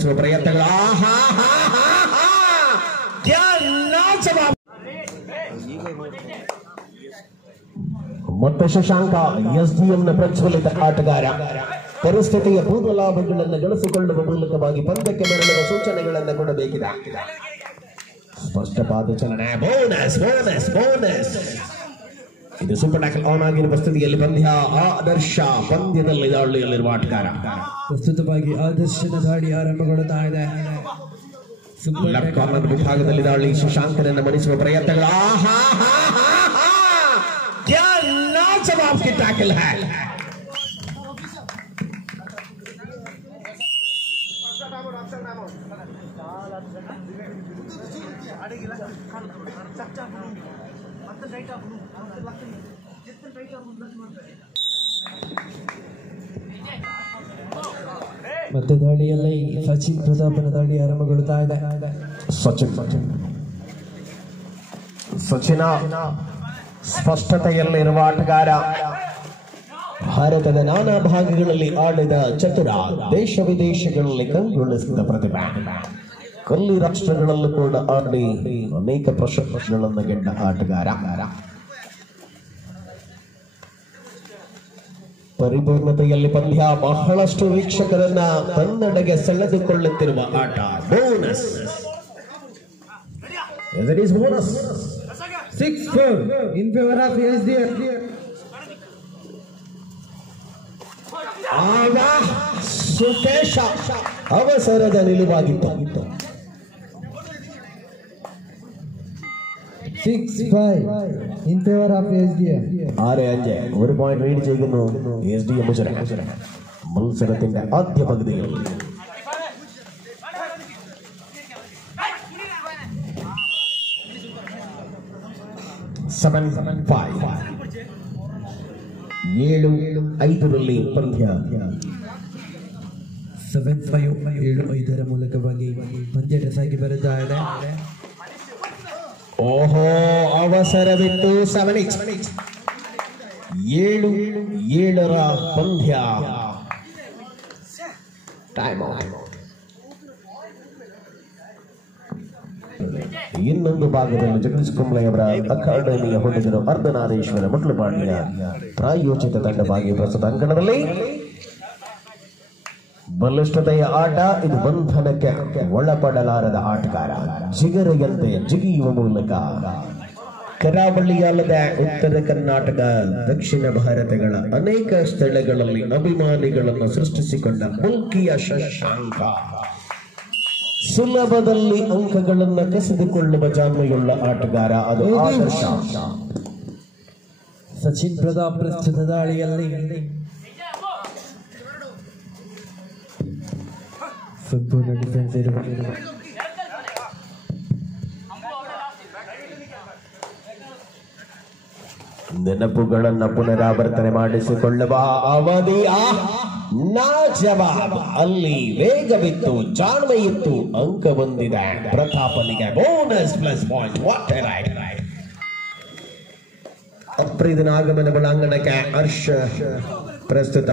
ಮಣಿಸುವ ಪ್ರಯತ್ನಗಳು. ಮತ್ತೆ ಶಶಾಂಕ ಎಸ್ಡಿಎಂನ ಪ್ರಜ್ವಲಿತ ಆಟಗಾರ ಪರಿಸ್ಥಿತಿಯ ಪೂರ್ವ ಲಾಭಗಳನ್ನು ಗಳಿಸಿಕೊಳ್ಳುವ ಮೂಲಕವಾಗಿ ಪಂದ್ಯಕ್ಕೆ ಮರಳುವ ಸೂಚನೆಗಳನ್ನು ಕೊಡಬೇಕಿದೆ. ಸ್ಪಷ್ಟವಾದ ಚಲನೆ. Bonus bonus bonus. ಇದು ಸೂಪರ್ ಟ್ಯಾಕಲ್ ಆನ್ ಆಗಿರುವ ಸ್ಥಿತಿಯಲ್ಲಿ ಪಂದ್ಯ. ಆದರ್ಶ ಪಂದ್ಯದಲ್ಲಿ ದಾಳಿಯಲ್ಲಿರುವ ಆಟಗಾರ. ಪ್ರಸ್ತುತವಾಗಿ ಆದರ್ಶನ ದಾಳಿ ಆರಂಭಗೊಳ್ಳುತ್ತಾ ಇದೆ. ಲೆಫ್ಟ್ ಕಾರ್ನರ್ ವಿಭಾಗದಲ್ಲಿ ದಾಳಿ. ಶಶಾಂಕನನ್ನು ಮಣಿಸುವ ಪ್ರಯತ್ನಗಳು. जवाब की टैकल है. ಮತ್ತೆ ದಾಳಿಯಲ್ಲಿ ಸಚಿನ್ ಪ್ರತಾಪನ ದಾಳಿ ಆರಂಭಗೊಳ್ಳುತ್ತಾ ಇದೆ. ಸಚಿನ ಸ್ಪಷ್ಟತೆಯಲ್ಲಿರುವ ಆಟಗಾರ. ಭಾರತದ ನಾನಾ ಭಾಗಗಳಲ್ಲಿ ಆಡಿದ ಚತುರ. ದೇಶ ವಿದೇಶಗಳಲ್ಲಿ ಕಂಗೊಳಿಸಿದ ಪ್ರತಿಭೆ. ಕೊಲ್ಲಿ ರಾಷ್ಟ್ರಗಳಲ್ಲೂ ಕೂಡ ಆಡಿ ಅನೇಕ ಪ್ರಶಸ್ತಿಗಳನ್ನು ಗೆದ್ದ ಆಟಗಾರ. ಪರಿಪೂರ್ಣತೆಯಲ್ಲಿ ಪಂದ್ಯ. ಬಹಳಷ್ಟು ವೀಕ್ಷಕರನ್ನ ತನ್ನೆಡೆಗೆ ಸೆಳೆದುಕೊಳ್ಳುತ್ತಿರುವ ಆಟ. Bonus. Bonus 6-4 in favor of SDM. Sukesha ಅವಸರದ ನಿಲುವಾಗಿತ್ತು. 6-5 in favor of SDM. 6-5 1 point lead ചെയ്യുന്നു SDM മത്സരത്തിന്റെ ആദ്യ പകുതിയിൽ. 7-5 7-5 ಪಂದ್ಯ. 7-5 ಮೂಲಕವಾಗಿ ಪಂದ್ಯ ಸಾಗಿ ಬರುತ್ತಾ ಇದೆ. ಓಹೋ ಅವಸರವಿತ್ತು. 7-8 7-7 ಪಂದ್ಯ. Time out. ಇನ್ನೊಂದು ಭಾಗದಲ್ಲಿ ಜಗದೀಶ್ ಕುಂಬ್ಳೆ ಅವರ ಅಕಾಡೆಮಿಯ ಹುಡುಗರು ಅರ್ಧನಾರೀಶ್ವರ ಮುಟ್ಲುಪಾಡಿಯ ಪ್ರಾಯೋಜಿತ ತಂಡವಾಗಿ ಪ್ರಸ್ತುತ ಅಂಕಣದಲ್ಲಿ. ಬಲಿಷ್ಠತೆಯ ಆಟ ಇದು. ಬಂಧನಕ್ಕೆ ಒಳಪಡಲಾರದ ಆಟಗಾರ. ಜಿಗರೆಯಂತೆ ಜಿಗಿಯುವ ಮೂಲಕ ಕರಾವಳಿ ಅಲ್ಲದೆ ಉತ್ತರ ಕರ್ನಾಟಕ, ದಕ್ಷಿಣ ಭಾರತಗಳ ಅನೇಕ ಸ್ಥಳಗಳಲ್ಲಿ ಅಭಿಮಾನಿಗಳನ್ನು ಸೃಷ್ಟಿಸಿಕೊಂಡ ಮುಲ್ಕಿಯ ಶಶಾಂಕ ಸುಲಭದಲ್ಲಿ ಅಂಕಗಳನ್ನು ಕಸಿದುಕೊಳ್ಳುವ ಜಾಣ್ಮೆಯುಳ್ಳ ಆಟಗಾರ. ಅದು ಆದರ್ಶ. ಸಚಿನ್ ಪ್ರತಾಪ್ ಪ್ರಸ್ತುತ ದಾಳಿಯಲ್ಲಿ ಸಂಪೂರ್ಣ ಡಿಫೆನ್ಸ್ ಇರಬೇಕು. ನೆನಪುಗಳನ್ನು ಪುನರಾವರ್ತನೆ ಮಾಡಿಸಿಕೊಳ್ಳುವ ಅವಧಿಯ ಜವಾಬ್. ಅಲ್ಲಿ ವೇಗವಿತ್ತು, ಜಾಣ್ಮೆಯಿತ್ತು, ಅಂಕ ಬಂದಿದೆ ಪ್ರತಾಪನಿಗೆ. Bonus plus point. What a right. ಅಪ್ರೀತಿನ ಆಗಮನ ಒಳಾಂಗಣಕ್ಕೆ ಹರ್ಷ. ಪ್ರಸ್ತುತ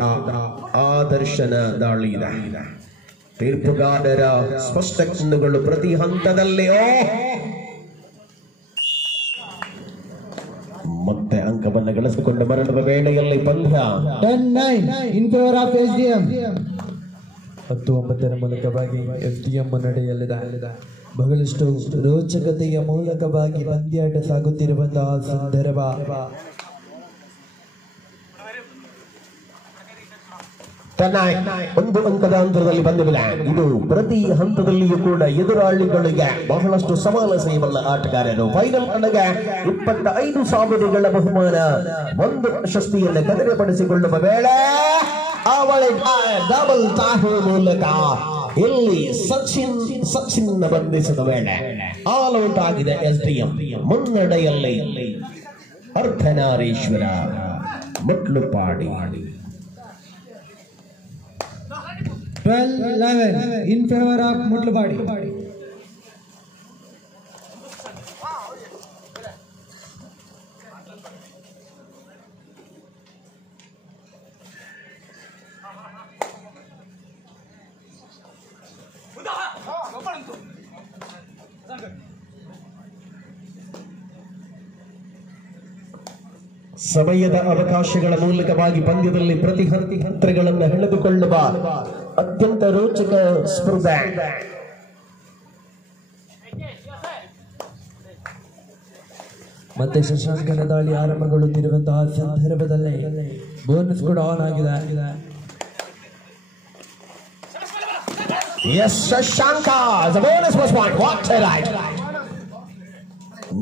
ಆದರ್ಶನ ದಾಳಿ ಇದೆ. ತೀರ್ಪುಗಾರರ ಸ್ಪಷ್ಟ ಕಣ್ಣುಗಳು ಪ್ರತಿ ಹಂತದಲ್ಲಿ. ಮತ್ತೆ ಅಂಕವನ್ನು ಗಳಿಸಿಕೊಂಡು ಮರಳುವ ವೇಳೆಯಲ್ಲಿ ಪಂದ್ಯ. 10-9 in favor of SDM. 10-9 ಮೂಲಕವಾಗಿ SDM ಮುನ್ನಡೆಯಲ್ಲಿದೆ. ಬಹಳಷ್ಟು ರೋಚಕತೆಯ ಮೂಲಕವಾಗಿ ಪಂದ್ಯಾಟ ಸಾಗುತ್ತಿರುವಂತಹ ಸಂದರ್ಭ. ಒಂದು ಅಂಕದ ಅಂತರದಲ್ಲಿ ಪಂದ್ಯವಿದೆ. ಇದು ಪ್ರತಿ ಹಂತದಲ್ಲಿಯೂ ಕೂಡ ಎದುರಾಳಿಗಳಿಗೆ ಬಹಳಷ್ಟು ಸವಾಲು ಸೇವಲ್ಲ ಆಟಗಾರರು. ಫೈನಲ್ ಕಡೆಗೆ 25,000 ಬಹುಮಾನ, ಒಂದು ಪ್ರಶಸ್ತಿಯನ್ನು ಕದರಪಡಿಸಿಕೊಳ್ಳುವ ವೇಳೆ ಡಬಲ್ ತಾಹು ಮೂಲಕ ಇಲ್ಲಿ ಸಚಿನ್ ಬಂಧಿಸಿದ ವೇಳೆ ಆಲ್ ಔಟ್ ಆಗಿದೆ SDM. ಮುನ್ನಡೆಯಲ್ಲಿ Ardhanareeshwara Mutlupadi. 12-11 in favor of Mutlupadi. ಸಮಯದ ಅವಕಾಶಗಳ ಮೂಲಕವಾಗಿ ಪಂದ್ಯದಲ್ಲಿ ಪ್ರತಿ ಹಂತಗಳನ್ನು ಹೆಣೆದುಕೊಳ್ಳುವ ಅತ್ಯಂತ ರೋಚಕ ಸ್ಪರ್ಧೆ. ಮತ್ತೆ ಶಶಾಂಕನ ದಾಳಿ ಆರಂಭಗೊಳ್ಳುತ್ತಿರುವಂತಹ ಸಂದರ್ಭದಲ್ಲಿ ಬೋನಸ್ ಕೂಡ ಆನ್ ಆಗಿದೆ.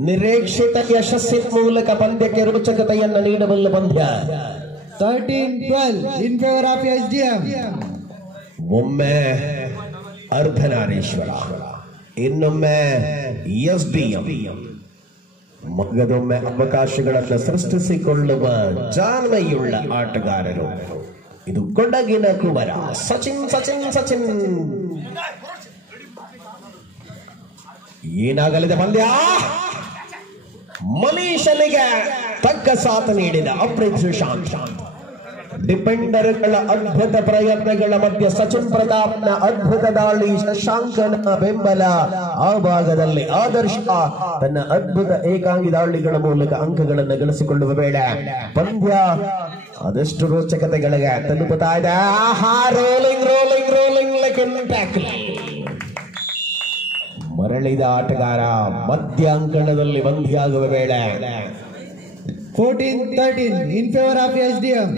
ನಿರೀಕ್ಷಿತ ಯಶಸ್ಸಿನ ಮೂಲಕ ಪಂದ್ಯಕ್ಕೆ ರೋಚಕತೆಯನ್ನು ನೀಡಬಲ್ಲ ಪಂದ್ಯ. 13-12 ಇನ್ ಫೇವರ್ ಆಫ್ SDM. ಒಮ್ಮೆ ಅರ್ಧನಾರೀಶ್ವರ, ಇನ್ನೊಮ್ಮೆ SDM. ಮಗದೊಮ್ಮೆ ಅವಕಾಶಗಳನ್ನು ಸೃಷ್ಟಿಸಿಕೊಳ್ಳುವ ಜಾಣ್ಮೆಯುಳ್ಳ ಆಟಗಾರರು. ಇದು ಕೊಡಗಿನ ಕುವರ ಸಚಿನ್. ಏನಾಗಲಿದೆ ಪಂದ್ಯ? ಮನೀಶನಿಗೆ ತಕ್ಕ ಸಾಥ್ ನೀಡಿದ ಅಪ್ರೀತ್ ಸುಶಾಂತ್. ಡಿಪೆಂಡರ್ಗಳ ಅದ್ಭುತ ಪ್ರಯತ್ನಗಳ ಮಧ್ಯೆ ಸಚಿನ್ ಪ್ರತಾಪ್ನ ಅದ್ಭುತ ದಾಳಿ, ಶಶಾಂಕನ ಬೆಂಬಲ. ಆ ಭಾಗದಲ್ಲಿ ಆದರ್ಶ ತನ್ನ ಅದ್ಭುತ ಏಕಾಂಗಿ ದಾಳಿಗಳ ಮೂಲಕ ಅಂಕಗಳನ್ನು ಗಳಿಸಿಕೊಳ್ಳುವ ಬೇಡ. ಪಂದ್ಯ ಅದೆಷ್ಟು ರೋಚಕತೆಗಳಿಗೆ ತಲುಪುತ್ತಾ ಇದೆ. ಮರಳಿದ ಆಟಗಾರ ಮಧ್ಯಾಂಕಣದಲ್ಲಿ ಬಂಧಿಯಾಗುವ ಬೇಡ. 14-13 ಇನ್ ಫೇವರ್ ಆಫ್ SDM.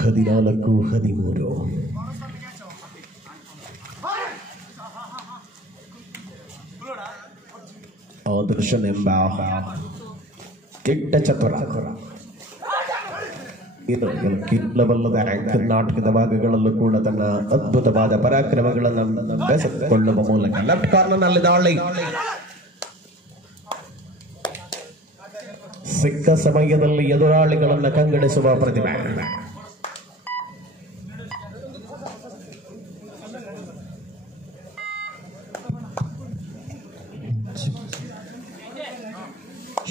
14-13 ಆದರ್ಶನೆಂಬ ಕೆಟ್ಟ ಚತುರ ಕಿಲ್ಲಬಲ್ಲದ ಕರ್ನಾಟಕದ ಭಾಗಗಳಲ್ಲೂ ಕೂಡ ತನ್ನ ಅದ್ಭುತವಾದ ಪರಾಕ್ರಮಗಳನ್ನು ಬೆಸೆದುಕೊಳ್ಳುವ ಮೂಲಕ ಲೆಫ್ಟ್ ಕಾರ್ನರ್ನಲ್ಲಿ ದಾಳಿ. ಸಿಕ್ಕ ಸಮಯದಲ್ಲಿ ಎದುರಾಳಿಗಳನ್ನು ಕಂಗಡಿಸುವ ಪ್ರತಿಭೆ.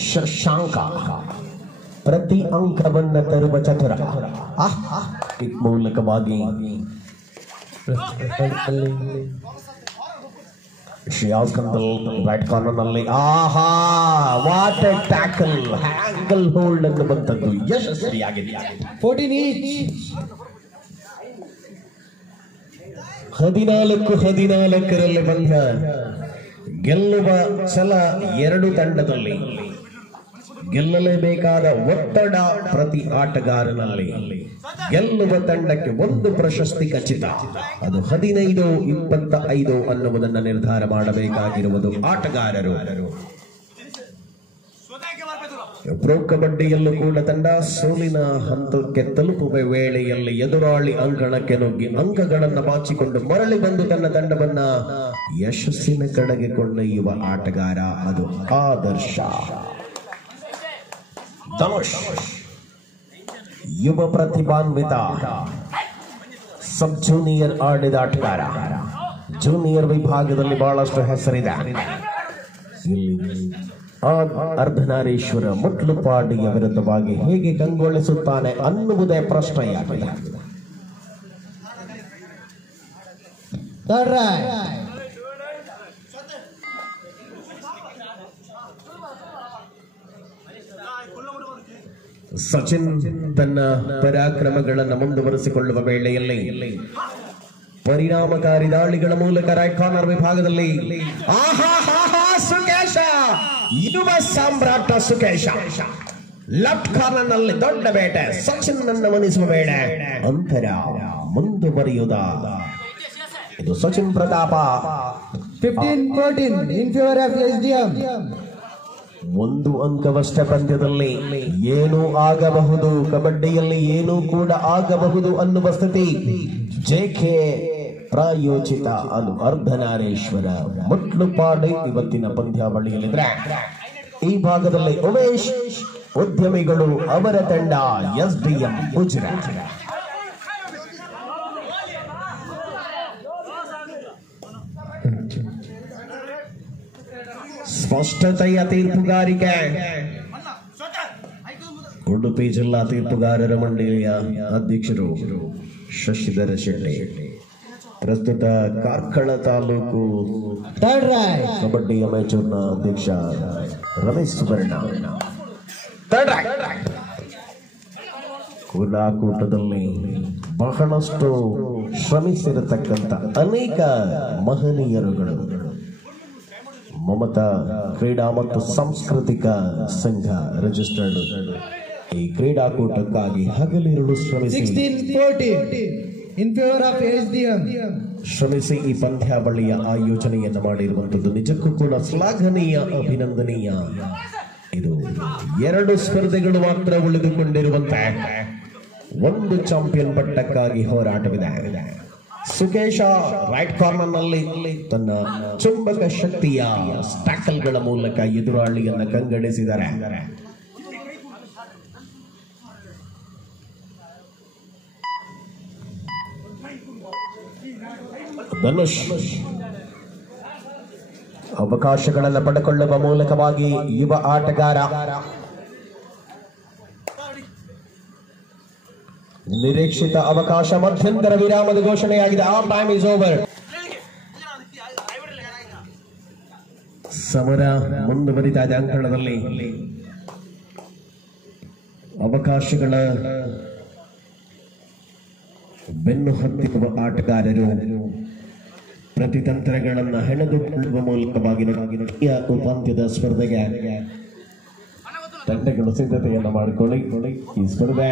ಶಶಾಂಕ ಪ್ರತಿ ಅಂಕವನ್ನು ತರುವ ಚತುರ. ಮೂಲಕವಾಗಿ ರೈಟ್ ಕಾರ್ನರ್ನಲ್ಲಿ what a tackle, ankle hold ಅನ್ನುವಂಥದ್ದು ಯಶಸ್ವಿಯಾಗಿದೆ. 14-14 ಪಂದ್ಯ. ಗೆಲ್ಲುವ ಛಲ ಎರಡು ತಂಡದಲ್ಲಿ, ಗೆಲ್ಲಲೇಬೇಕಾದ ಒತ್ತಡ ಪ್ರತಿ ಆಟಗಾರನಲ್ಲಿ. ಗೆಲ್ಲುವ ತಂಡಕ್ಕೆ ಒಂದು ಪ್ರಶಸ್ತಿ ಖಚಿತ, ಅದು 15-25 ಅನ್ನುವುದನ್ನು ನಿರ್ಧಾರ ಮಾಡಬೇಕಾಗಿರುವುದು ಆಟಗಾರರು. ಪ್ರೊ ಕಬಡ್ಡಿಯಲ್ಲೂ ಕೂಡ ತಂಡ ಸೋಲಿನ ಹಂತಕ್ಕೆ ತಲುಪುವ ವೇಳೆಯಲ್ಲಿ ಎದುರಾಳಿ ಅಂಕಣಕ್ಕೆ ನುಗ್ಗಿ ಅಂಕಗಳನ್ನು ಬಾಚಿಕೊಂಡು ಮರಳಿ ಬಂದು ತನ್ನ ತಂಡವನ್ನ ಯಶಸ್ಸಿನ ಕಡೆಗೆ ಕೊಂಡೊಯ್ಯುವ ಆಟಗಾರ ಅದು ಆದರ್ಶ. ಧನುಷ್ ಯುವ ಪ್ರತಿಭಾನ್ವಿತ ಸಬ್ ಜೂನಿಯರ್ ಆಡಿದ ಆಟಗಾರ. ಜೂನಿಯರ್ ವಿಭಾಗದಲ್ಲಿ ಬಹಳಷ್ಟು ಹೆಸರಿದೆ. ಅರ್ಧನಾರೀಶ್ವರ ಮುಟ್ಲುಪಾಡಿಯ ವಿರುದ್ಧವಾಗಿ ಹೇಗೆ ಕಂಗೊಳಿಸುತ್ತಾನೆ ಅನ್ನುವುದೇ ಪ್ರಶ್ನೆಯಾಗಿದೆ. ಸಚಿನ್ ತನ್ನ ಪರಾಕ್ರಮಗಳನ್ನು ಮುಂದುವರಿಸಿಕೊಳ್ಳುವ ವೇಳೆಯಲ್ಲಿ ಪರಿಣಾಮಕಾರಿ ದಾಳಿಗಳ ಮೂಲಕ ರೈಟ್ ಕಾರ್ನರ್ ವಿಭಾಗದಲ್ಲಿ ಸುಕೇಶ, ಯುವ ಸಾಮ್ರಾಟ ಸುಕೇಶ. ಲೆಫ್ಟ್ ಕಾರ್ನರ್ ನಲ್ಲಿ ದೊಡ್ಡ ಬೇಟೆ, ಸಚಿನ್ ನನ್ನ ಮನಿಸುವ ಬೇಡ, ಅಂತರ ಮುಂದುವರಿಯುವುದ. ಇದು ಸಚಿನ್ ಪ್ರತಾಪ. 15-14 ಇನ್ ಫೇವರ್ ಆಫ್ SDM. ಒಂದು ಅಂಕವಷ್ಟೇ ಪಂದ್ಯದಲ್ಲಿ ಏನೂ ಆಗಬಹುದು, ಕಬಡ್ಡಿಯಲ್ಲಿ ಏನೂ ಕೂಡ ಆಗಬಹುದು ಅನ್ನುವ ಸ್ಥಿತಿ. JK ಪ್ರಾಯೋಜಿತ ಅದು ಅರ್ಧನಾರೀಶ್ವರ ಮುಟ್ಲುಪಾಡಿ ಇವತ್ತಿನ ಪಂದ್ಯಾವಳಿಯಲ್ಲಿದ್ರೆ. ಈ ಭಾಗದಲ್ಲಿ ಉಮೇಶ್ ಉದ್ಯಮಿಗಳು, ಅವರ ತಂಡ SDM ಗುಜರಾತ್. ಸ್ಪಷ್ಟತೆಯ ತೀರ್ಪುಗಾರಿಕೆ. ಉಡುಪಿ ಜಿಲ್ಲಾ ತೀರ್ಪುಗಾರರ ಮಂಡಳಿಯ ಅಧ್ಯಕ್ಷರು ಶಶಿಧರ ಶೆಟ್ಟಿ. ಪ್ರಸ್ತುತ ಕಾರ್ಕಳ ತಾಲೂಕು ಕಬಡ್ಡಿ ಅಮೇಚೂರ್ನ ಅಧ್ಯಕ್ಷ ರಮೇಶ್ ಸುವರ್ಣ. ಕ್ರೀಡಾಕೂಟದಲ್ಲಿ ಬಹಳಷ್ಟು ಶ್ರಮಿಸಿರತಕ್ಕಂಥ ಅನೇಕ ಮಹನೀಯರುಗಳು ಮಮತಾ ಕ್ರೀಡಾ ಮತ್ತು ಸಾಂಸ್ಕೃತಿಕ ಸಂಘ ರಿಜಿಸ್ಟರ್ಡ್ ಈ ಕ್ರೀಡಾಕೂಟಕ್ಕಾಗಿ ಹಗಲಿರುಳು ಶ್ರಮಿಸಿ 16-14 in favor of SDM. ಶ್ರಮಿಸಿ ಈ ಪಂದ್ಯಾವಳಿಯ ಆಯೋಜನೆಯನ್ನು ಮಾಡಿರುವಂಥದ್ದು ನಿಜಕ್ಕೂ ಕೂಡ ಶ್ಲಾಘನೀಯ, ಅಭಿನಂದನೀಯ. ಇದು 2 ಸ್ಪರ್ಧೆಗಳು ಮಾತ್ರ ಉಳಿದುಕೊಂಡಿರುವಂತಹ ಒಂದು ಚಾಂಪಿಯನ್ ಪಟ್ಟಕ್ಕಾಗಿ ಹೋರಾಟವಿದೆ. ಸುಕೇಶ ರೈಟ್ ಕಾರ್ನರ್ ನಲ್ಲಿ ತನ್ನ ಚುಂಬಕ ಶಕ್ತಿಯ ಸ್ಟ್ಯಾಕಲ್ಗಳ ಮೂಲಕ ಎದುರಾಳಿಯನ್ನ ಕಂಗೆಡಿಸಿದ್ದಾರೆ. ಧನುಷ್ ಅವಕಾಶಗಳನ್ನು ಪಡೆದುಕೊಳ್ಳುವ ಮೂಲಕವಾಗಿ ಯುವ ಆಟಗಾರ ನಿರೀಕ್ಷಿತ ಅವಕಾಶ ಮಧ್ಯಂತರ ವಿರಾಮದ ಘೋಷಣೆಯಾಗಿದೆ. All time is over. ಸಮರ ಮುಂದುವರಿತಾ ಇದೆ. ಅಂಕಣದಲ್ಲಿ ಅವಕಾಶಗಳ ಬೆನ್ನು ಹತ್ತಿರುವ ಆಟಗಾರರು ಪ್ರತಿತಂತ್ರಗಳನ್ನು ಹೆಣೆದುಕೊಳ್ಳುವ ಮೂಲಕವಾಗಿ ಉಪಾಂತ್ಯದ ಸ್ಪರ್ಧೆಗೆ ತಂಡಗಳು ಸಿದ್ಧತೆಯನ್ನು ಮಾಡಿಕೊಳ್ಳಿ. ಈ ಸ್ಪರ್ಧೆ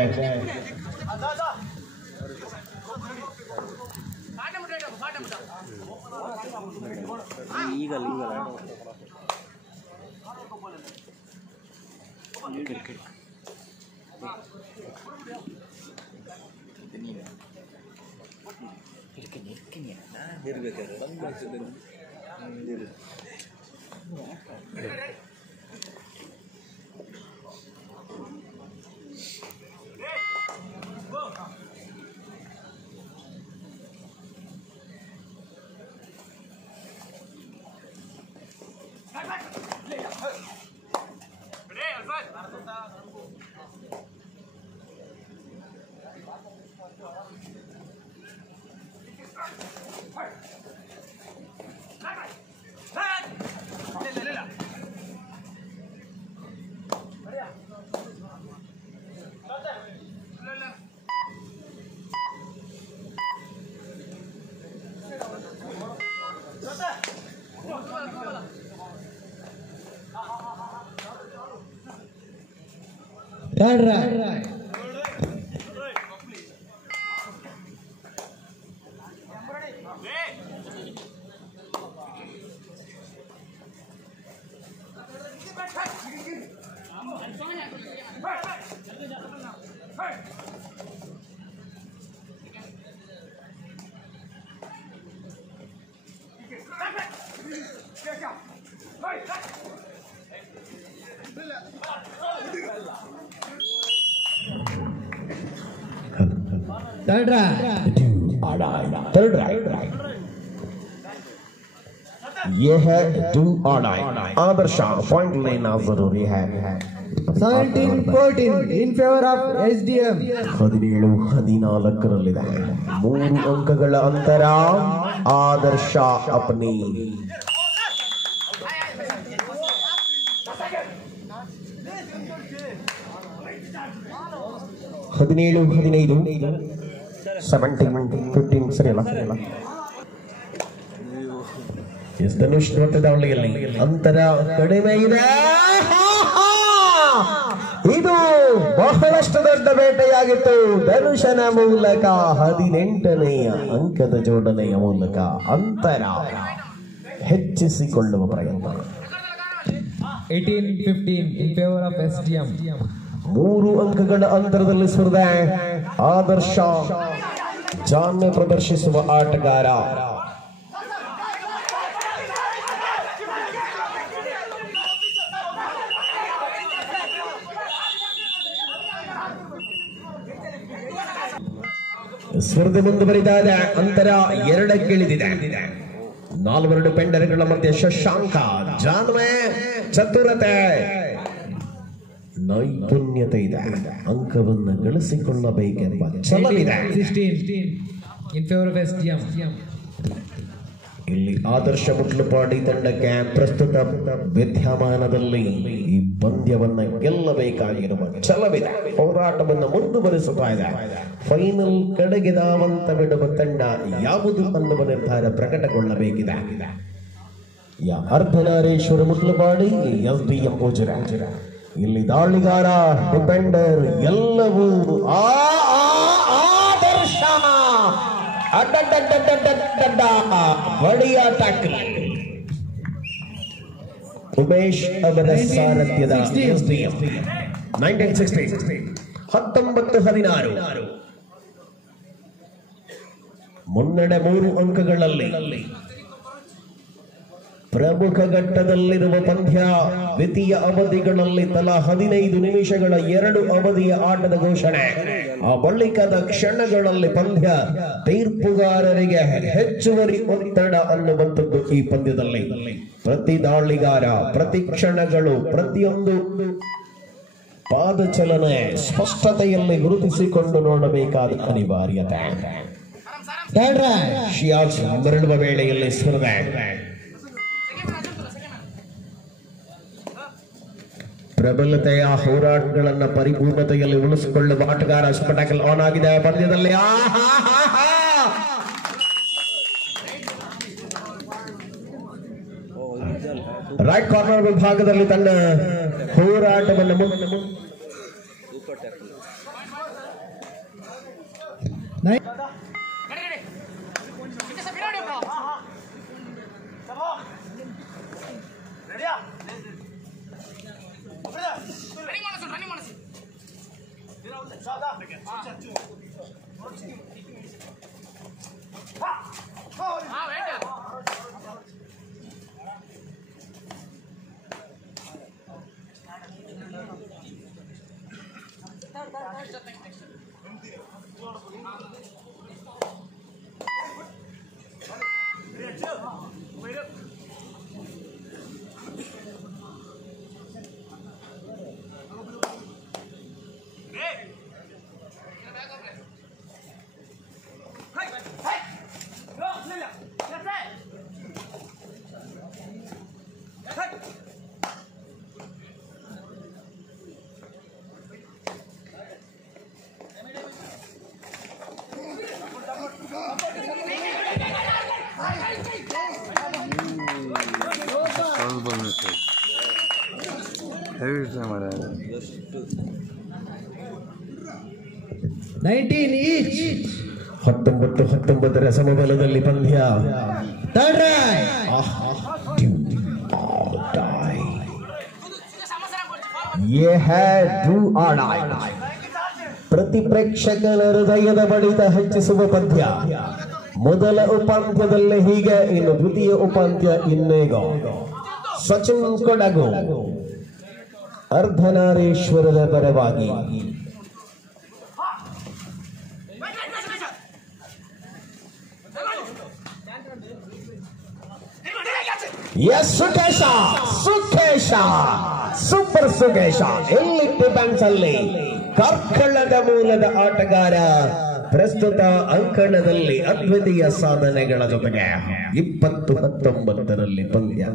Right. Third right. ये है डू और डाई. आदर्श पॉइंट लेना जरूरी है. 17-14 in favor of SDM. 17-14 3 ಅಂಕಗಳ ಅಂತರ. ಆದರ್ಶ अपनी 17-15 17-15 ಸರಿಯಲ್ಲ. ಎಸ್ ಧನುಷ್ ನೋಟದಾವಳಿಯಲ್ಲಿ ಅಂತರ ಕಡಿಮೆ ಇದೆ. ಇದು ಬಹಳಷ್ಟು ದೊಡ್ಡ ಬೇಟೆಯಾಗಿತ್ತು. ಧನುಷನ ಮೂಲಕ 18ನೆಯ ಅಂಕದ ಜೋಡಣೆಯ ಮೂಲಕ ಅಂತರ ಹೆಚ್ಚಿಸಿಕೊಳ್ಳುವ ಪ್ರಯತ್ನ. 18-15 in favor of SDM. 3 ಅಂಕಗಳ ಅಂತರದಲ್ಲಿ ಸ್ಪರ್ಧೆ. ಆದರ್ಶ ಜಾಣ್ಮೆ ಪ್ರದರ್ಶಿಸುವ ಆಟಗಾರ. ಸ್ಪರ್ಧೆ ಮುಂದುವರಿದಾದ ಅಂತರ 2ಕ್ಕೆ ಇಳಿದಿದೆ. 4 ಪೆಂಡರ್ಗಳ ಮಧ್ಯೆ ಶಶಾಂಕ ಜಾಣ್ಮೆ, ಚತುರತೆ, ನೈಪುಣ್ಯತೆ ಇದೆ. ಅಂಕವನ್ನು ಗಳಿಸಿಕೊಳ್ಳಬೇಕೆಂಬ ಛಲವಿದೆ. 16 in favor of SDM. ಇಲ್ಲಿ ಆದರ್ಶ ಮುಟ್ಲುಪಾಡಿ ತಂಡಕ್ಕೆ ಪ್ರಸ್ತುತ ವಿದ್ಯಮಾನದಲ್ಲಿ ಪಂದ್ಯವನ್ನ ಗೆಲ್ಲಬೇಕಾಗಿರುವ ಛಲವಿದೆ, ಹೋರಾಟವನ್ನು ಮುಂದುವರಿಸುತ್ತಾ ಇದೆ. ಫೈನಲ್ ಕಡೆಗೆ ಧಾವಂತ ಬಿಡುವ ತಂಡ ಯಾವುದು ಅನ್ನುವ ನಿರ್ಧಾರ ಪ್ರಕಟಗೊಳ್ಳಬೇಕಿದೆ. ಅರ್ಧನಾರೀಶ್ವರ ಮುಟ್ಲುಪಾಡಿ, SDM ಉಜಿರೆ. ಇಲ್ಲಿ ದಾಳಿಗಾರ, ಡಿಫೆಂಡರ್ ಎಲ್ಲವೂ ಆದರ್ಶ. ಬಡಿಯ ಟ್ಯಾಕಲ್ ಉಮೇಶ್ ಅವರ ಸಾರಥ್ಯದ SDM 1960 19-16 ಮುನ್ನಡೆ 3 ಅಂಕಗಳಲ್ಲಿ. ಪ್ರಮುಖ ಘಟ್ಟದಲ್ಲಿರುವ ಪಂದ್ಯ ದ್ವಿತೀಯ ಅವಧಿಗಳಲ್ಲಿ ತಲಾ 15 ನಿಮಿಷಗಳ 2 ಅವಧಿಯ ಆಟದ ಘೋಷಣೆ. ಆ ಬಳಿಕದ ಕ್ಷಣಗಳಲ್ಲಿ ಪಂದ್ಯ ತೀರ್ಪುಗಾರರಿಗೆ ಹೆಚ್ಚುವರಿ ಒತ್ತಡ ಅನ್ನುವಂಥದ್ದು ಈ ಪಂದ್ಯದಲ್ಲಿ. ಪ್ರತಿ ದಾಳಿಗಾರ, ಪ್ರತಿ ಕ್ಷಣಗಳು, ಪ್ರತಿಯೊಂದು ಪಾದಚಲನೆ ಸ್ಪಷ್ಟತೆಯಲ್ಲಿ ಗುರುತಿಸಿಕೊಂಡು ನೋಡಬೇಕಾದ ಅನಿವಾರ್ಯತೆ. ಶಿಯಾಜ್ ಮರಳುವ ವೇಳೆಯಲ್ಲಿ ಸ್ಪರ್ಧೆ. ಪ್ರಬಲತೆಯ ಹೋರಾಟಗಳನ್ನ ಪರಿಪೂರ್ಣತೆಯಲ್ಲಿ ಉಳಿಸಿಕೊಳ್ಳುವ ಆಟಗಾರ. ಸ್ಪಟಾಕಲ್ ಆನ್ ಆಗಿದೆ ಪಂದ್ಯದಲ್ಲಿ. ರೈಟ್ ಕಾರ್ನರ್ ವಿಭಾಗದಲ್ಲಿ ತನ್ನ ಹೋರಾಟವನ್ನು Heavy time, 19 each. 19-19 ಸಮಬಲದಲ್ಲಿ ಪಂದ್ಯ. Third right. ಪ್ರತಿ ಪ್ರೇಕ್ಷಕರ ಹೃದಯದ ಬಡಿತ ಹೆಚ್ಚಿಸುವ ಪಂದ್ಯ. ಮೊದಲ ಉಪಾಂತ್ಯದಲ್ಲೇ ಹೀಗೆ, ಇನ್ನು ದ್ವಿತೀಯ ಉಪಾಂತ್ಯ ಇನ್ನೇಗ. ಸಚಿನ್ ಕೊಡಗು ಅರ್ಧನಾರೀಶ್ವರದ ಪರವಾಗಿ. ಸುಖೇಶ ಸೂಪರ್ ಸುಖೇಶ ಇಲ್ಲಿ ಡಿಫೆನ್ಸ್ ಅಲ್ಲಿ ಕಾರ್ಕಳದ ಮೂಲದ ಆಟಗಾರ. ಪ್ರಸ್ತುತ ಅಂಕಣದಲ್ಲಿ ಅದ್ವಿತೀಯ ಸಾಧನೆಗಳ ಜೊತೆಗೆ 20-19 ಪಂದ್ಯ.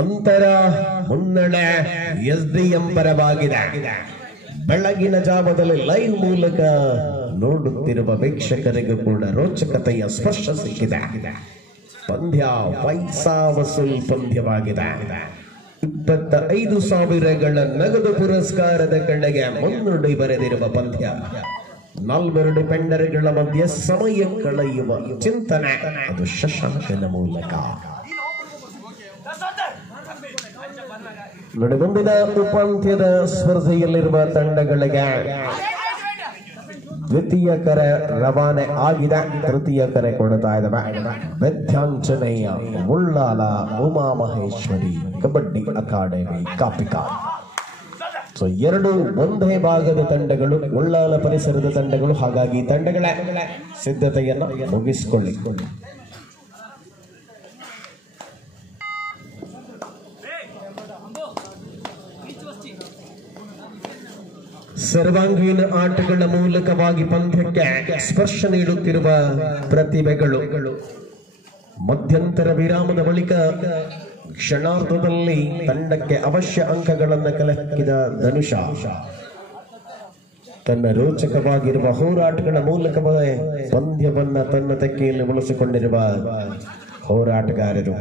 ಅಂತರ ಮುನ್ನಡೆ SDM ಪರವಾಗಿದೆ. ಬೆಳಗಿನ ಜಾವದಲ್ಲಿ ಲೈವ್ ಮೂಲಕ ನೋಡುತ್ತಿರುವ ವೀಕ್ಷಕರಿಗೂ ಕೂಡ ರೋಚಕತೆಯ ಸ್ಪರ್ಶ ಸಿಕ್ಕಿದೆ. ಪಂದ್ಯ ಪೈಸಾ ವಸೂಲ್ ಪಂದ್ಯವಾಗಿದೆ. 25,000ಗಳ ನಗದು ಪುರಸ್ಕಾರದ ಕಡೆಗೆ ಮುನ್ನುಡಿ ಬರೆದಿರುವ ಪಂದ್ಯ. 4 ಡಿಫೆಂಡರ್ಗಳ ಮಧ್ಯೆ ಸಮಯ ಕಳೆಯುವ ಚಿಂತನೆ, ಅದು ಶಶಾಂಕನ ಮೂಲಕ. ನೋಡಿ, ಮುಂದಿನ ಉಪಾಂತ್ಯದ ಸ್ಪರ್ಧೆಯಲ್ಲಿರುವ ತಂಡಗಳಿಗೆ ದ್ವಿತೀಯ ಕರೆ ರವಾನೆ ಆಗಿದೆ. ತೃತೀಯ ಕರೆ ಕೊಡ್ತಾ ಇದ್ದಾವೆ. ವಿದ್ಯಾಂಜನೇಯ ಉಳ್ಳಾಲ ಉಮಾಮಹೇಶ್ವರಿ ಕಬಡ್ಡಿ ಅಕಾಡೆಮಿ ಕಾಪಿಕಾ. ಸೊ 2 ಒಂದೇ ಭಾಗದ ತಂಡಗಳು, ಉಳ್ಳಾಲ ಪರಿಸರದ ತಂಡಗಳು. ಹಾಗಾಗಿ ತಂಡಗಳ ಸಿದ್ಧತೆಯನ್ನು ಮುಗಿಸಿಕೊಳ್ಳಿ. ಸರ್ವಾಂಗೀಣ ಆಟಗಳ ಮೂಲಕವಾಗಿ ಪಂದ್ಯಕ್ಕೆ ಸ್ಪರ್ಶ ನೀಡುತ್ತಿರುವ ಪ್ರತಿಭೆಗಳು. ಮಧ್ಯಂತರ ವಿರಾಮದ ಬಳಿಕ ಕ್ಷಣಾರ್ಧದಲ್ಲಿ ತಂಡಕ್ಕೆ ಅವಶ್ಯ ಅಂಕಗಳನ್ನು ಕಲೆಹಾಕಿದ ಧನುಷ ತನ್ನ ರೋಚಕವಾಗಿರುವ ಹೋರಾಟಗಳ ಮೂಲಕವೇ ಪಂದ್ಯವನ್ನ ತನ್ನ ತೆಕ್ಕೆಯಲ್ಲಿ ಉಳಿಸಿಕೊಂಡಿರುವ ಹೋರಾಟಗಾರರು.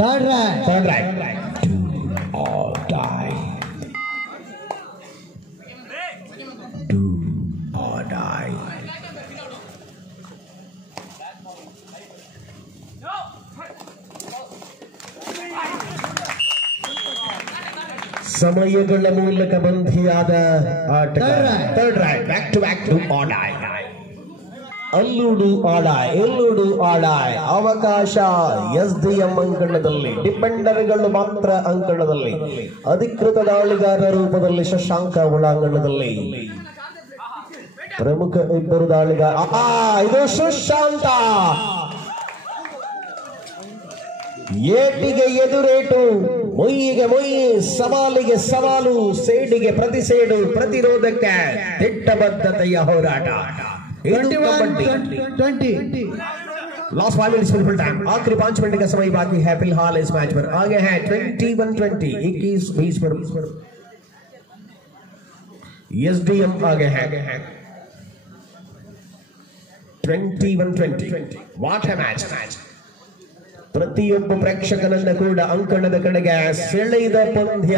Third right. Do or die. Do or die. ಸಮಯಗಳ ಮೂಲಕ ಬಂಧಿಯಾದ ಆಟಗಾರ. Third right. Back to back. Do or die. ಅಲ್ಲೂಡು ಆಡಾಯ್ ಎಲ್ಲೂಡು ಆಡಾಯ್. ಅವಕಾಶ SDM ಅಂಕಣದಲ್ಲಿ, ಡಿಪೆಂಡರ್ಗಳು ಮಾತ್ರ ಅಂಕಣದಲ್ಲಿ, ಅಧಿಕೃತ ದಾಳಿಗಾರ ರೂಪದಲ್ಲಿ ಶಶಾಂಕ ಒಳಾಂಗಣದಲ್ಲಿ, ಪ್ರಮುಖ ಇಬ್ಬರು ದಾಳಿಗಾರ. ಇದು ಸುಶಾಂತ. ಏಟಿಗೆ ಎದುರೇಟು, ಮೊಯ್ಯಿಗೆ ಮೊಯ್ಯಿ, ಸವಾಲಿಗೆ ಸವಾಲು, ಸೇಡಿಗೆ ಪ್ರತಿ ಸೇಡು, ಪ್ರತಿರೋಧಕ್ಕೆ ದಿಟ್ಟಬದ್ಧತೆಯ ಹೋರಾಟ. 21-20 लास्ट 5 मिनट्स फुल टाइम. आखिरी 5 मिनट का समय बाकी है फिलहाल इस मैच पर. आगे है 21-20 21-20 पर SDM आगे है 21-20. वाट है मैच. ಪ್ರತಿಯೊಬ್ಬ ಪ್ರೇಕ್ಷಕನನ್ನ ಕೂಡ ಅಂಕಣದ ಕಡೆಗೆ ಸೆಳೆದ ಪಂದ್ಯ.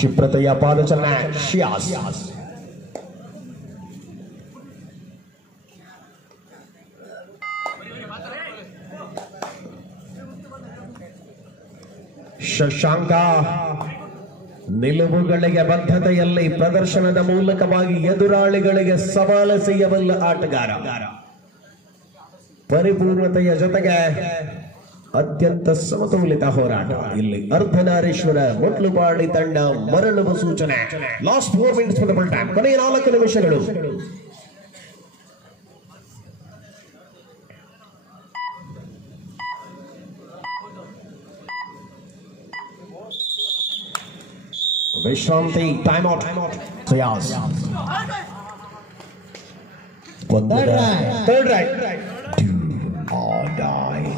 क्षिप्रतया पादचलना. शियास ಶಶಾಂಕ ನಿಲುವುಗಳಿಗೆ ಬದ್ಧತೆಯಲ್ಲಿ ಪ್ರದರ್ಶನದ ಮೂಲಕವಾಗಿ ಎದುರಾಳಿಗಳಿಗೆ ಸವಾಲೆಸೆಯಬಲ್ಲ ಆಟಗಾರ. ಪರಿಪೂರ್ಣತೆಯ ಜೊತೆಗೆ ಅತ್ಯಂತ ಸಮತೋಲಿತ ಹೋರಾಟ. ಇಲ್ಲಿ ಅರ್ಧನಾರೀಶ್ವರ ಮೊಟ್ಲುಪಾಡಿ ತಂಡ ಮರಳುವ ಸೂಚನೆ. Last 4 minutes for the full time. ಕೊನೆಯ 4 ನಿಮಿಷಗಳು. ವಿಶ್ರಾಂತಿ. Time out. ಸಯಾಸ್ third right. Do or die.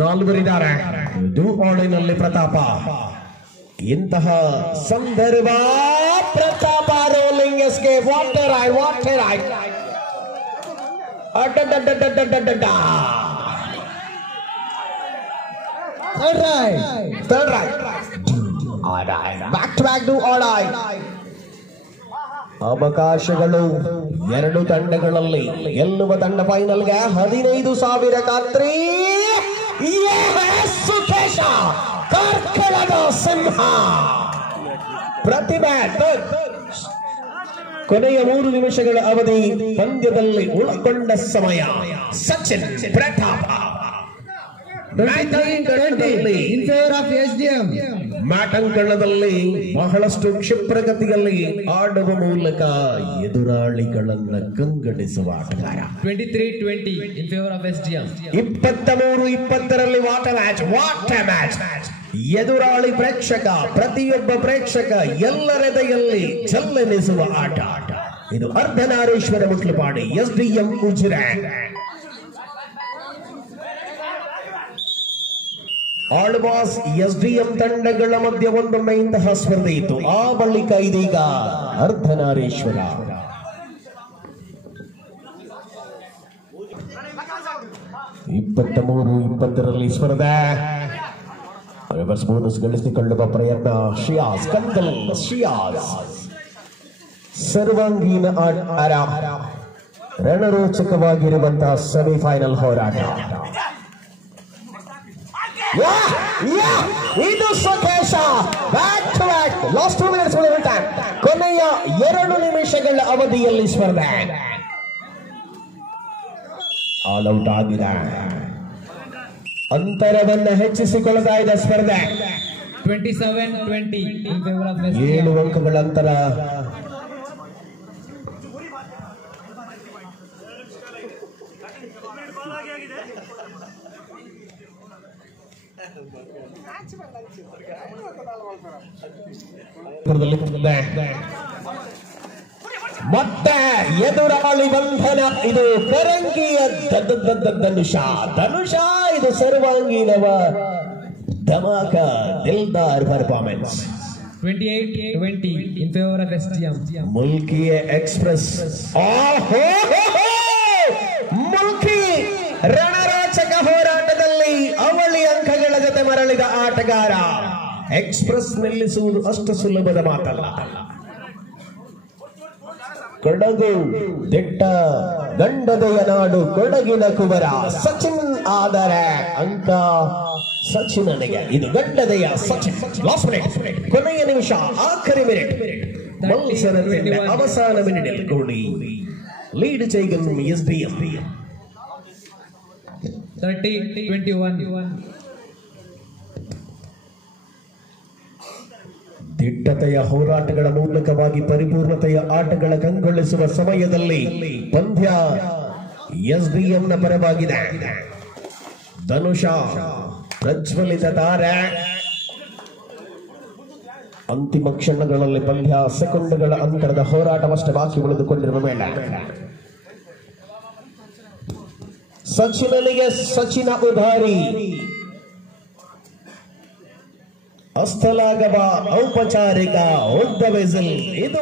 ನಾಲ್ವರಿದ್ದಾರೆ. ಡೂ ಆರ್ಡಿನಲ್ಲಿ ಪ್ರತಾಪ. ಇಂತಹ ಸಂದರ್ಭ ಪ್ರತಾಪ ರೋಲಿಂಗ್ ಎಸ್ಕೇಪ್. ವಾಟರ್ ಐ Third right. Back to back. Do or die. ಅವಕಾಶಗಳು ಎರಡು ತಂಡಗಳಲ್ಲಿ. ಗೆಲ್ಲುವ ತಂಡ ಫೈನಲ್ಗೆ 15,000 ಖಾತ್ರಿ. ಸುಖೇಶ ಕಾರ್ಕಳದ ಸಿಂಹ ಪ್ರತಿಭೆ. ಕೊನೆಯ 3 ನಿಮಿಷಗಳ ಅವಧಿ. ಪಂದ್ಯದಲ್ಲಿ ಉಳ್ಕೊಂಡ ಸಮಯ. ಸಚಿನ್ ಪ್ರತಾಪ ಮಾಟಂಕಣದಲ್ಲಿ ಬಹಳಷ್ಟು ಕ್ಷಿಪ್ರಗತಿಯಲ್ಲಿ ಆಡುವ ಮೂಲಕ ಎದುರಾಳಿಗಳನ್ನ ಕಂಗಡಿಸುವ ಆಟಗಾರ. 23-20 in favor of SDM. 23-20 what A match. ಎದುರಾಳಿ ಪ್ರೇಕ್ಷಕ, ಪ್ರತಿಯೊಬ್ಬ ಪ್ರೇಕ್ಷಕ ಎಲ್ಲರೆದೆಯಲ್ಲಿ ಚಲ್ಲನಿಸುವ ಆಟ. ಇದು ಅರ್ಧನಾರೀಶ್ವರ ಮುಟ್ಲುಪಾಡಿ SDM ಉಜಿರೆ. ಆಳ್ವಾಸ್ SDM ತಂಡಗಳ ಮಧ್ಯೆ ಒಂದೊಮ್ಮೆ ಇಂತಹ ಸ್ಪರ್ಧೆ ಇತ್ತು. ಆ ಬಳಿಕ ಇದೀಗ ಅರ್ಧನಾರೀಶ್ವರ. ರಲ್ಲಿ ಸ್ಪರ್ಧೆ. ರಿವರ್ಸ್ ಬೋನಸ್ ಗಳಿಸಿಕೊಳ್ಳುವ ಪ್ರಯತ್ನ. ಶಿಯಾಸ್ ಕಂದಲ್. ಶಿಯಾಸ್ ಸರ್ವಾಂಗೀನ ಆಟ. ರಣರೋಚಕವಾಗಿರುವಂತಹ ಸೆಮಿಫೈನಲ್ ಹೋರಾಟ. ಇದು Sukhesha. Back to back. Last 2 minutes time. ಕೊನೆಯ 2 ನಿಮಿಷಗಳ ಅವಧಿಯಲ್ಲಿ ಸ್ಪರ್ಧೆ. ಆಲ್ ಔಟ್ ಆಗಿದೆ. ಅಂತರವನ್ನು ಹೆಚ್ಚಿಸಿಕೊಳ್ಳುತ್ತಾ ಇದೆ ಸ್ಪರ್ಧೆ. 27-20 in favor of SDM. 7 ಅಂಕಗಳ ಅಂತರ. ಮತ್ತೆ ಎದುರಾಳಿ ಬಂಧನ. ಇದು ಕರಂಗಿಯ ಧನುಷ. ಇದು ಸರ್ವಾಂಗೀನವ ಧಮಾಕ ದಿಲ್ದಾರ್ performance. 28-20 in favor of STM. ಮುಲ್ಕಿಯ ಎಕ್ಸ್ಪ್ರೆಸ್. ಮುಲ್ಕಿ ರಣರೋಚಕ ಹೋರಾಟದಲ್ಲಿ ಅವಳಿ ಅಂಕಗಳ ಜೊತೆ ಮರಳಿದ ಆಟಗಾರ. ಎಕ್ಸ್ಪ್ರೆಸ್ ನಿಲ್ಲಿಸುವುದು ಅಷ್ಟು ಸುಲಭದ ಮಾತಲ್ಲ. ಕೊಡಗು ದಿಟ್ಟ ಗಂಡದೆಯ ನಾಡು, ಕೊಡಗಿನ ಕುವರ ಸಚಿನ್. ಆದರೆ ಅಂಕ ಸಚಿನನಿಗೆ. ಇದು ಗಂಡದೆಯ ಸಚಿನ್. ಲಾಸ್ಟ್ ಮಿನಿಟ್, ಕೊನೆಯ ನಿಮಿಷ, ಆಖರಿ ಮಿನಿಟ್. ಮತ್ಸರത്തിന്റെ അവസാന മിനിറ്റിൽ കൂടി ലീഡ് ചെയ്യുന്നു SBM. 30-21. ದಿಟ್ಟತೆಯ ಹೋರಾಟಗಳ ಮೂಲಕವಾಗಿ ಪರಿಪೂರ್ಣತೆಯ ಆಟಗಳ ಕಂಗೊಳಿಸುವ ಸಮಯದಲ್ಲಿ ಪಂದ್ಯ SBM ನ ಪರವಾಗಿದೆ. ಧನುಷ ಪ್ರಜ್ವಲಿತ ತಾರೆ. ಅಂತಿಮ ಕ್ಷಣಗಳಲ್ಲಿ ಪಂದ್ಯ ಸೆಕೆಂಡುಗಳ ಅಂತರದ ಹೋರಾಟವಷ್ಟೇ ಬಾಕಿ ಉಳಿದುಕೊಂಡಿರುವ ಮೇಲೆ ಸಚಿನನಿಗೆ ಸಚಿನ ಉದಾರಿ. ಅಸ್ತಲಾಗವ ಔಪಚಾರಿಕ ಉದ್ದ ವೆಸಲ್. ಇದು